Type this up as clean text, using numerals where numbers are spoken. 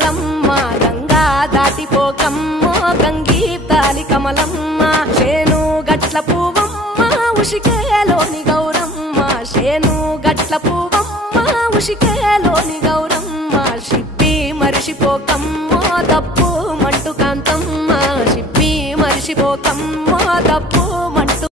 నిర్మలమ్మ గంగా దాటిపోకమ్మ గంగీతాలి కమలమ్మ శేను గట్ల పువ్వమ్మ ఉషికేలోని గౌరమ్మ శేను గట్ల పువ్వమ్మ ఉషికేలోని గౌరమ్మ షిప్పి మరిషిపోకమ్మ తప్పు మంటు కాంతమ్మ షిప్పి మరిషిపోకమ్మ తప్పు